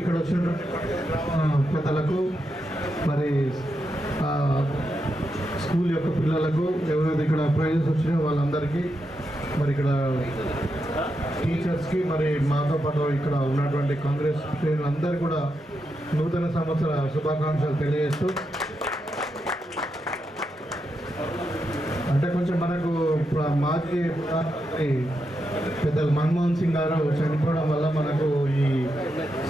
ఇక్కడ వచ్చినటువంటి పెద్దలకు మరి స్కూల్ యొక్క పిల్లలకు ఎవరైతే ఇక్కడ ప్రైజెస్ వచ్చినాయో వాళ్ళందరికీ మరి ఇక్కడ టీచర్స్కి మరి మాతో పాటు ఇక్కడ ఉన్నటువంటి కాంగ్రెస్ శ్రేణులందరూ కూడా నూతన సంవత్సర శుభాకాంక్షలు తెలియజేస్తూ అంటే కొంచెం మనకు మాజీ పెద్దలు మన్మోహన్ సింగ్ గారు చనిపోవడం వల్ల మనకు ఈ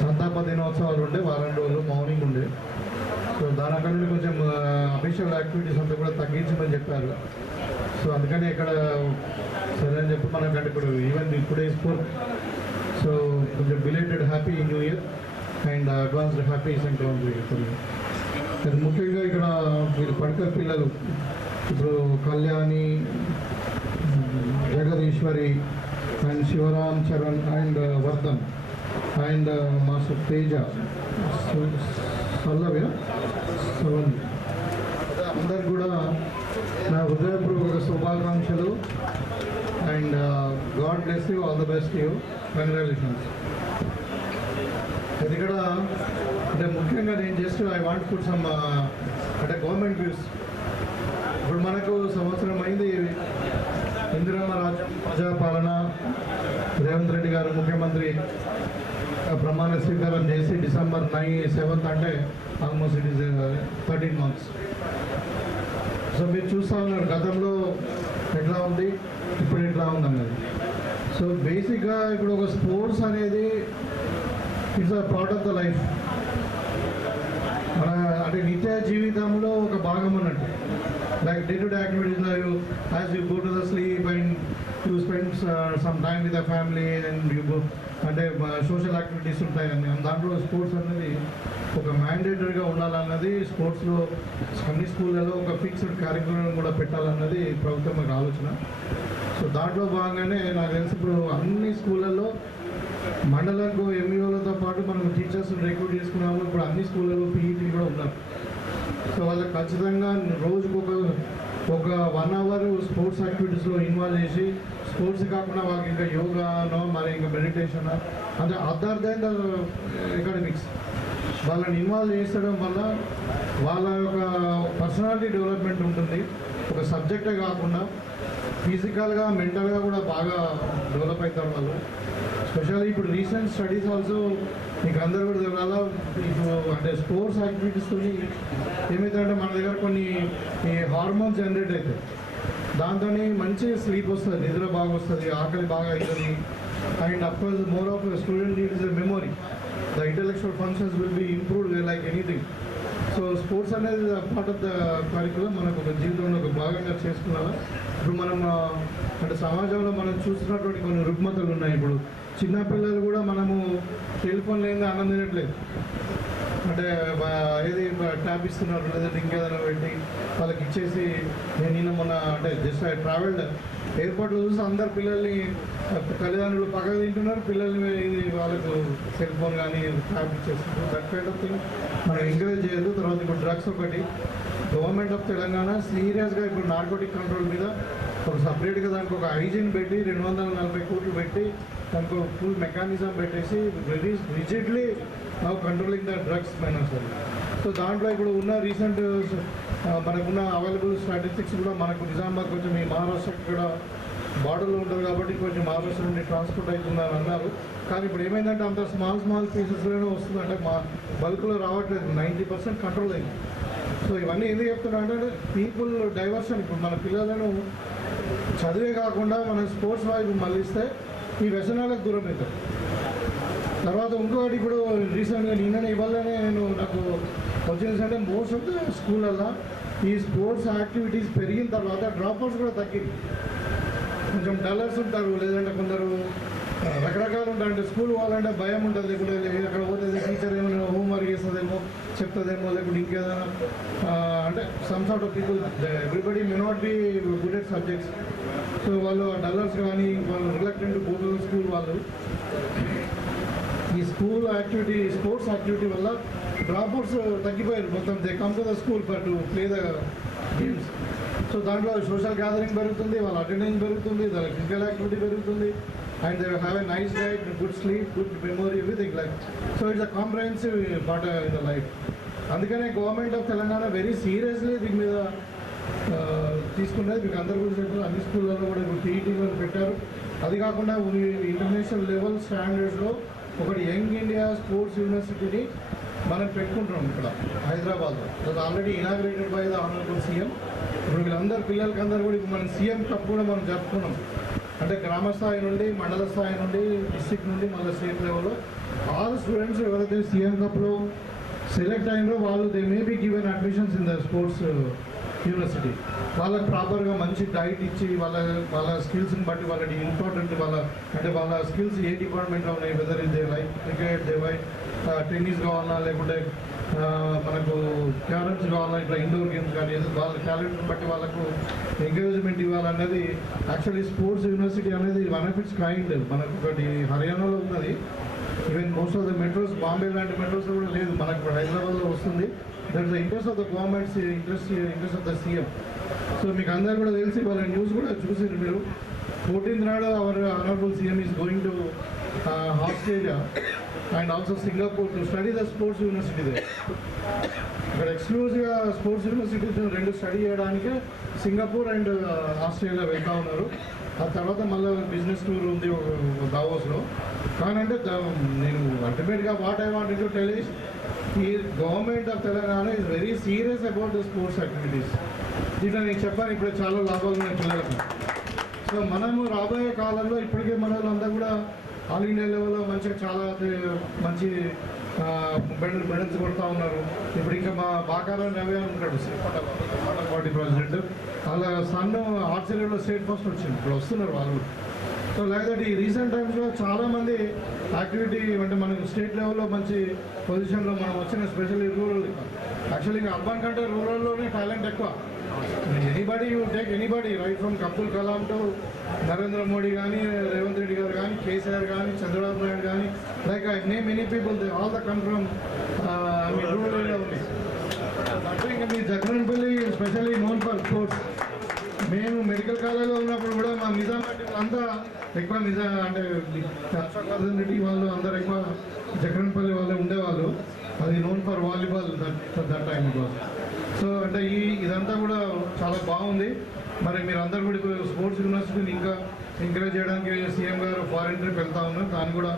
సంతాప దినోత్సవాలు ఉండే వారం రోజులు మార్నింగ్ ఉండే సో దానికన్నా నుండి కొంచెం అఫీషియల్ యాక్టివిటీస్ అంతా కూడా తగ్గించమని చెప్పారు సో అందుకని ఇక్కడ సరే అని చెప్పి మనకంటే ఇప్పుడు ఈవెన్ ఇప్పుడే స్కూల్ సో కొంచెం belated happy new year and advanced happy Sankranti. ముఖ్యంగా ఇక్కడ మీరు పడకర్ పిల్లలు ఇప్పుడు Kalyani, Jagadeeswari and Sivaram Charan and Vardhan and master Teja, Pallavya, Savan అందరు కూడా నా హృదయపూర్వక శుభాకాంక్షలు and God bless you, all the best you, congratulations. అది కూడా అంటే ముఖ్యంగా నేను just I want put some అంటే గవర్నమెంట్ వ్యూస్. ఇప్పుడు మనకు సంవత్సరం అయింది ఇందిరమ్మ రాజ్యం ప్రజాపాలన, రేవంత్ రెడ్డి గారు ముఖ్యమంత్రి ప్రమాణ స్వీకారం చేసి December 7th అంటే almost it is 13 months. So మీరు చూస్తూ ఉన్నారు గతంలో ఎట్లా ఉంది, ఇప్పుడు ఎట్లా ఉంది అన్నది. సో బేసిక్గా ఇప్పుడు ఒక స్పోర్ట్స్ అనేది it's a part of the life, మన అంటే నిత్య జీవితంలో ఒక భాగం అన్నట్టు. లైక్ డే టు డే యాక్టివిటీస్లో as you go to the sleep and you spend some time with the family and you go అంటే సోషల్ యాక్టివిటీస్ ఉంటాయని దాంట్లో స్పోర్ట్స్ అనేది ఒక మ్యాండేటరీగా ఉండాలన్నది స్పోర్ట్స్లో అన్ని స్కూళ్ళలో ఒక ఫిక్స్డ్ కార్యక్రమం కూడా పెట్టాలన్నది ప్రభుత్వం యొక్క ఆలోచన. సో దాంట్లో భాగంగానే నాకు తెలిసి ఇప్పుడు అన్ని స్కూళ్ళల్లో మండలంకు ఎంఈఓలతో పాటు మనం టీచర్స్ రిక్రూట్ చేసుకున్నాము. ఇప్పుడు అన్ని స్కూళ్ళలో పీఈటీ కూడా ఉన్నారు. సో వాళ్ళకి ఖచ్చితంగా రోజుకు ఒక 1 hour స్పోర్ట్స్ యాక్టివిటీస్లో ఇన్వాల్వ్ చేసి స్పోర్ట్స్ కాకుండా వాళ్ళకి ఇంకా యోగానో మరి ఇంకా మెడిటేషన్ అంటే అదర్ దెన్ ద అకాడమిక్స్ వాళ్ళని ఇన్వాల్వ్ చేసడం వల్ల వాళ్ళ యొక్క పర్సనాలిటీ డెవలప్మెంట్ ఉంటుంది. ఒక సబ్జెక్టే కాకుండా ఫిజికల్గా మెంటల్గా కూడా బాగా డెవలప్ అవుతారు వాళ్ళు. స్పెషల్లీ ఇప్పుడు రీసెంట్ స్టడీస్ ఆల్సో మీకు అందరూ కూడా తెలియాలా, ఇప్పుడు అంటే స్పోర్ట్స్ యాక్టివిటీస్తో ఏమవుతుందంటే మన దగ్గర కొన్ని ఈ హార్మోన్స్ జనరేట్ అవుతాయి. దాంతో మంచి స్లీప్ వస్తుంది, నిద్ర బాగా వస్తుంది, ఆకలి బాగా అవుతుంది. And of course more of student needs memory, the intellectual functions will be improved like anything. So sports అనేది పార్ట్ ఆఫ్ ద కరికులం మనకు ఒక జీవితంలో ఒక భాగంగా చేసుకున్నారా. ఇప్పుడు మనం అంటే సమాజంలో మనం చూస్తున్నటువంటి కొన్ని రుగ్మతలు ఉన్నాయి. ఇప్పుడు చిన్నపిల్లలు కూడా మనము టెలిఫోన్ లేని అన్నం తినట్లేదు, అంటే ఏది ట్యాబ్ ఇస్తున్నారు లేదంటే ఇంకేదైనా పెట్టి వాళ్ళకి ఇచ్చేసి. నేను మొన్న అంటే జస్ట్ ఐ ట్రావెల్డ్ ఎయిర్పోర్ట్లో చూసి అందరు పిల్లల్ని తల్లిదండ్రులు పక్కన తింటున్నారు, పిల్లల్ని ఇది వాళ్ళకు సెల్ ఫోన్ కానీ ట్యాబ్ ఇచ్చేస్తున్నారు. దట్ కైండ్ ఆఫ్ థింగ్ మనం ఎంకరేజ్ చేయదు. తర్వాత ఇప్పుడు డ్రగ్స్ ఒకటి గవర్నమెంట్ ఆఫ్ తెలంగాణ సీరియస్గా ఇప్పుడు నార్కోటిక్ కంట్రోల్ మీద ఒక సపరేట్గా దానికి ఒక హైజీన్ పెట్టి 240 కోట్లు పెట్టి దానికి ఒక ఫుల్ మెకానిజం పెట్టేసి rigidly now controlling the drugs minus. So దాంట్లో ఇప్పుడు ఉన్న రీసెంట్ మనకున్న అవైలబుల్ స్టాటిస్టిక్స్ కూడా మనకు నిజామాబాద్ కొంచెం ఈ మహారాష్ట్రకి కూడా బార్డర్లో ఉంటుంది కాబట్టి కొంచెం మహారాష్ట్ర నుండి ట్రాన్స్పోర్ట్ అవుతుందని అన్నారు. కానీ ఇప్పుడు ఏమైందంటే అంత స్మాల్ పీసెస్లోనే వస్తుందంటే మా బల్క్లో రావట్లేదు, 90% కంట్రోల్ అయింది. సో ఇవన్నీ ఎందుకు చెప్తున్నా అంటే పీపుల్ డైవర్షన్. ఇప్పుడు మన పిల్లలను చదివే కాకుండా మనం స్పోర్ట్స్ వైపు మళ్ళిస్తే ఈ వ్యసనాలకు దూరం అవుతారు. తర్వాత ఇంకొకటి ఇప్పుడు రీసెంట్గా నిన్ననే ఇవ్వాలనే నాకు వచ్చిందంటే మోస్ట్ ఆఫ్ ద స్కూళ్ళల్లో ఈ స్పోర్ట్స్ యాక్టివిటీస్ పెరిగిన తర్వాత డ్రాప్అవుట్స్ కూడా తగ్గింది. కొంచెం డల్లర్స్ ఉంటారు, లేదంటే కొందరు రకరకాలు ఉంటారు. అంటే స్కూల్ పోవాలంటే భయం ఉంటుంది, లేకుంటే అక్కడ పోతే టీచర్ ఏమైనా హోంవర్క్ చేస్తుందేమో చెప్తుందేమో, లేకుంటే ఇంకేదైనా అంటే some sort of people everybody may not be good at subjects. So వాళ్ళు డల్లర్స్ కానీ వాళ్ళు రిలక్టెంట్ గో టు స్కూల్ వాళ్ళు ఈ స్కూల్ యాక్టివిటీ స్పోర్ట్స్ యాక్టివిటీ వల్ల డ్రాప్అవుట్స్ తగ్గిపోయారు మొత్తం. They come to the school for to play the games. So దాంట్లో social gathering పెరుగుతుంది, వాళ్ళ అటెండెన్స్ పెరుగుతుంది, వాళ్ళ ఫిజికల్ యాక్టివిటీ పెరుగుతుంది. and they have a nice diet, good sleep, good memory, everything like. So it's a comprehensive part in the life. అందుకనే government of Telangana very seriously దీని మీద తీసుకున్నది. మీకు అందరు కూడా చెప్పారు, అన్ని స్కూళ్ళలో కూడా ఇప్పుడు టీఈటీలో పెట్టారు. అది కాకుండా ఇంటర్నేషనల్ లెవెల్ స్టాండర్డ్స్లో ఒకటి యంగ్ ఇండియా స్పోర్ట్స్ యూనివర్సిటీని మనం పెట్టుకుంటున్నాం ఇక్కడ హైదరాబాద్లో. అది already inaugurated by the honourable CM. ఇప్పుడు వీళ్ళందరూ పిల్లలకి అందరూ కూడా ఇప్పుడు మనం సీఎం కప్ కూడా మనం జరుపుకున్నాం. అంటే గ్రామ స్థాయి నుండి, మండల స్థాయి నుండి, డిస్ట్రిక్ట్ నుండి, మళ్ళీ స్టేట్ లెవెల్లో ఆల్ స్టూడెంట్స్ ఎవరైతే సీఎం కప్లో సెలెక్ట్ అయినో వాళ్ళు they may be given admissions in the sports university. వాళ్ళకి ప్రాపర్గా మంచి డైట్ ఇచ్చి వాళ్ళ స్కిల్స్ని బట్టి వాళ్ళకి ఇంపార్టెంట్ వాళ్ళ స్కిల్స్ ఏ డిపార్ట్మెంట్లో ఉన్నాయి, whether is they like cricket, they like tennis కావాలా, లేకుంటే మనకు క్యారమ్స్ కావాలా, ఇట్లా ఇండోర్ గేమ్స్ కానీ వాళ్ళ టాలెంట్ని బట్టి వాళ్ళకు ఎంకరేజ్మెంట్ ఇవ్వాలన్నది యాక్చువల్లీ స్పోర్ట్స్ యూనివర్సిటీ అనేది వన్ ఆఫ్ ఇట్స్ కైండ్. మనకు ఒకటి హర్యానాలో ఉన్నది. Even most of the metros, Bombay లాంటి మెట్రోస్ కూడా లేదు, మనకు ఇప్పుడు హైదరాబాద్లో వస్తుంది. That the interest of the governments interest of the CM. So మీకు అందరూ కూడా తెలిసి వాళ్ళ న్యూస్ కూడా చూసారు మీరు. 14th నాడు our honourable CM is going to Australia and also Singapore to study the sports university they. ఇక్కడ ఎక్స్క్లూజివ్గా స్పోర్ట్స్ యూనివర్సిటీ రెండు స్టడీ చేయడానికి సింగపూర్ అండ్ ఆస్ట్రేలియా వెళ్తూ ఉన్నారు. ఆ తర్వాత మళ్ళీ బిజినెస్ టూర్ ఉంది దావోస్లో. కానంటే నేను అల్టిమేట్గా what I want to tell is ఈ government of Telangana is very serious about the sports activities. దీంట్లో నేను చెప్పాను ఇప్పుడు చాలా లాభాలు ఉన్నాయి పిల్లలకు. సో మనము రాబోయే కాలంలో ఇప్పటికే మన వాళ్ళంతా కూడా ఆల్ ఇండియా లెవెల్లో మంచిగా చాలా మంచి మెడల్స్ కొడతా ఉన్నారు. ఇప్పుడు ఇంకా మా బాకారా రవి అని ఉంటాడు, వాటర్ పార్టీ ప్రెసిడెంట్. వాళ్ళ సన్ ఆర్చరీలో స్టేట్ ఫస్ట్ వచ్చింది, ఇప్పుడు వస్తున్నారు వాళ్ళు. సో లైక్ దట్ ఈ రీసెంట్ టైమ్స్లో చాలామంది యాక్టివిటీ అంటే మనకు స్టేట్ లెవెల్లో మంచి పొజిషన్లో మనం వచ్చిన, స్పెషల్లీ రూరల్. యాక్చువల్లీ ఇంకా అర్బన్ కంటే రూరల్లోనే టాలెంట్ ఎక్కువ. Anybody you take anybody right from Abdul Kalam to Narendra Modi కానీ, రేవంత్ రెడ్డి గారు కానీ, కేసీఆర్ కానీ, చంద్రబాబు నాయుడు కానీ, like I name many people they all the come from rural area ఉంది. అంటే ఇంకా మీ Jaganpalli specially known for sports. మేము మెడికల్ కాలేజ్లో ఉన్నప్పుడు కూడా మా నిజామాబాద్ అంతా ఎక్కువ అంటే అశోక్ రెడ్డి వాళ్ళు అందరు ఎక్కువ జగన్పల్లి వాళ్ళు ఉండేవాళ్ళు. అది known for volleyball that time. So అంటే ఇదంతా కూడా చాలా బాగుంది. మరి మీరు అందరూ కూడా ఇప్పుడు స్పోర్ట్స్ యూనివర్సిటీని ఇంకా ఎంకరేజ్ చేయడానికి సీఎం గారు ఫారిన్ ట్రిప్ వెళ్తా ఉన్నారు. దాన్ని కూడా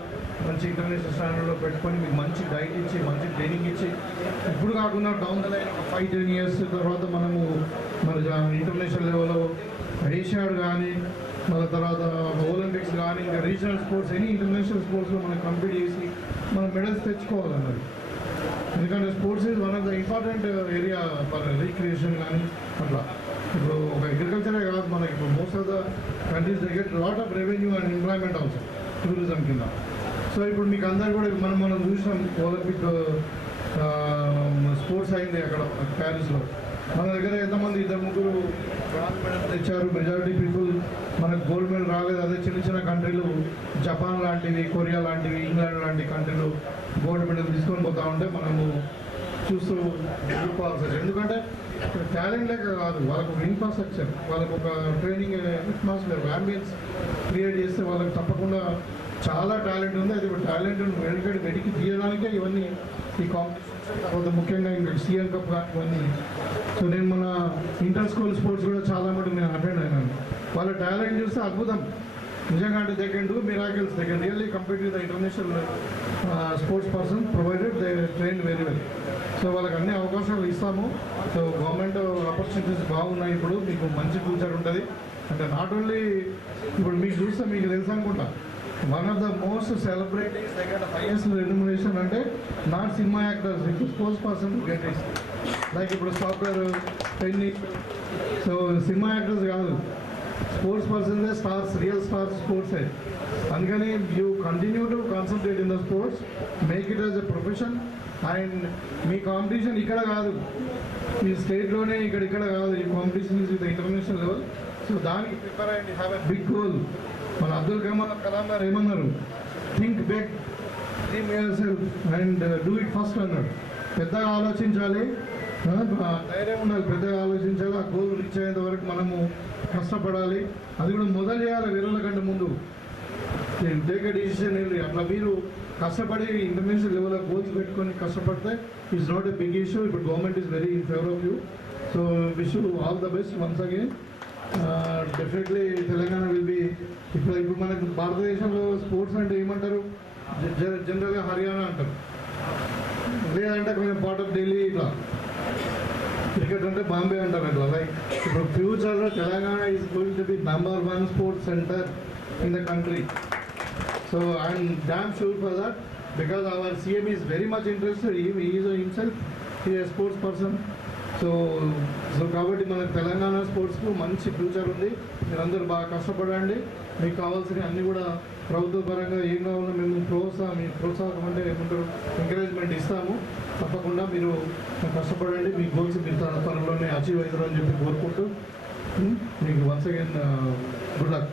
మంచి ఇంటర్నేషనల్ స్టాండర్డ్లో పెట్టుకొని మీకు మంచి డైట్ ఇచ్చి, మంచి ట్రైనింగ్ ఇచ్చి, ఇప్పుడు కాకుండా డౌన్ ద లైన్ 5-10 years తర్వాత మనము మన ఇంటర్నేషనల్ లెవెల్లో ఏషియాడ్ కానీ, మన తర్వాత ఒలింపిక్స్ కానీ, ఇంకా రీజనల్ స్పోర్ట్స్, ఎనీ ఇంటర్నేషనల్ స్పోర్ట్స్లో మనం కంపీట్ చేసి మనం మెడల్స్ తెచ్చుకోవాలన్నది. ఎందుకంటే sports is one of the important area for recreation కానీ అట్లా. ఇప్పుడు ఒక అగ్రికల్చరే కాదు, మనకి ఇప్పుడు most of the countries they get lot of revenue and employment also tourism కింద. సో ఇప్పుడు మీకు అందరు కూడా మనం చూసినాం ఒలింపిక్ స్పోర్ట్స్ అయింది అక్కడ ప్యారిస్లో. మన దగ్గర ఎంతమంది 2-3 బ్రాంజ్ మెడల్ తెచ్చారు. మెజారిటీ పీపుల్ మనకు గోల్డ్ మెడల్ రాలేదు. అదే చిన్న చిన్న కంట్రీలు జపాన్ లాంటివి, కొరియా లాంటివి, ఇంగ్లాండ్ లాంటి కంట్రీలు గోల్డ్ మెడల్ తీసుకొని పోతా ఉంటే మనము చూస్తూ చూసుకోవాల్సి వచ్చింది. ఎందుకంటే టాలెంట్ లేక కాదు, వాళ్ళకు ఒక ఇన్ఫ్రాస్ట్రక్చర్, వాళ్ళకు ఒక ట్రైనింగ్ అట్మాస్ఫియర్, అంబియన్స్ క్రియేట్ చేస్తే వాళ్ళకి తప్పకుండా చాలా టాలెంట్ ఉంది. అది టాలెంట్ను వెడికి తీయడానికే ఇవన్నీ ఈ కాంపిటీషన్స్, తర్వాత ముఖ్యంగా ఇంకా సీఎం కప్ ఇవన్నీ. సో నేను మన ఇంటర్ స్కూల్ స్పోర్ట్స్ కూడా చాలా మటుకు నేను అటెండ్ అయినాను. వాళ్ళ టాలెంట్ చూస్తే అద్భుతం నిజంగా. అంటే they can do miracles, they can really compete with the international sports person provided they train very well. So వాళ్ళకి అన్ని అవకాశాలు ఇస్తాము. సో గవర్నమెంట్ ఆపర్చునిటీస్ బాగున్నాయి. ఇప్పుడు మీకు మంచి ఫ్యూచర్ ఉంటుంది. అంటే నాట్ ఓన్లీ ఇప్పుడు మీకు చూస్తే మీకు తెలుసు అనుకుంటా, one of the most celebrities దగ్గర హైయెస్ట్ రెమ్యునరేషన్ అంటే నాట్ సినిమా యాక్టర్స్, ఇప్పుడు sports person get it. Like ఇప్పుడు soccer, tennis. So cinema actors కాదు, స్పోర్ట్స్ పర్సన్సే స్టార్స్, రియల్ స్టార్స్ స్పోర్ట్సే. అందుకని you continue to concentrate in the sports, make it as a profession. And మీ competition ఇక్కడ కాదు, మీ స్టేట్లోనే ఇక్కడ కాదు, ఈ competition is with international level. So దానికి ప్రిపేర్ అయ్యండి, హ్యావ్ ఎ బిగ్ గోల్. మన అబ్దుల్ కలాం గారు ఏమన్నారు, think big, dream yourself and do it first అన్నాడు. పెద్దగా ఆలోచించాలి, ధైర్యం ఉండాలి, పెద్దగా ఆలోచించాలి. ఆ గోల్ రీచ్ అయ్యేంత వరకు మనము కష్టపడాలి. అది కూడా మొదలు చేయాలి వేరేల కంటే ముందు. Take a decision. అట్లా మీరు కష్టపడి ఇంటర్నేషనల్ లెవెల్లో గోల్స్ పెట్టుకొని కష్టపడితే it's not a big issue. ఇప్పుడు government is very in favour of you. So wish you all the best once again. Definitely Telangana will be ఇప్పుడు మనకు భారతదేశంలో స్పోర్ట్స్ అంటే ఏమంటారు, జనరల్గా హర్యానా అంటారు, లేదంటే కొంచెం పార్ట్ ఆఫ్ ఢిల్లీ. ఇట్లా క్రికెట్ అంటే బాంబే అంటారు. అట్లా లైక్ ఇప్పుడు ఫ్యూచర్లో Telangana is going to be number 1 sports centre in the country. So I'm damn sure for that because our CM is very much interested. Is himself ఈ స్పోర్ట్స్ పర్సన్. సో కాబట్టి మనకు తెలంగాణ స్పోర్ట్స్కు మంచి ఫ్యూచర్ ఉంది. మీరందరూ బాగా కష్టపడండి. మీకు కావాల్సిన అన్నీ కూడా ప్రభుత్వ పరంగా ఏం కావాలో మేము మీ ప్రోత్సాహం అంటే ఏమంటారు ఎంకరేజ్మెంట్ ఇస్తాము. తప్పకుండా మీరు కష్టపడండి. మీ గోల్స్ మీరు త్వరలోనే అచీవ్ అవుతారని చెప్పి కోరుకుంటూ మీకు వన్స్ అగైన్ గుడ్ లక్.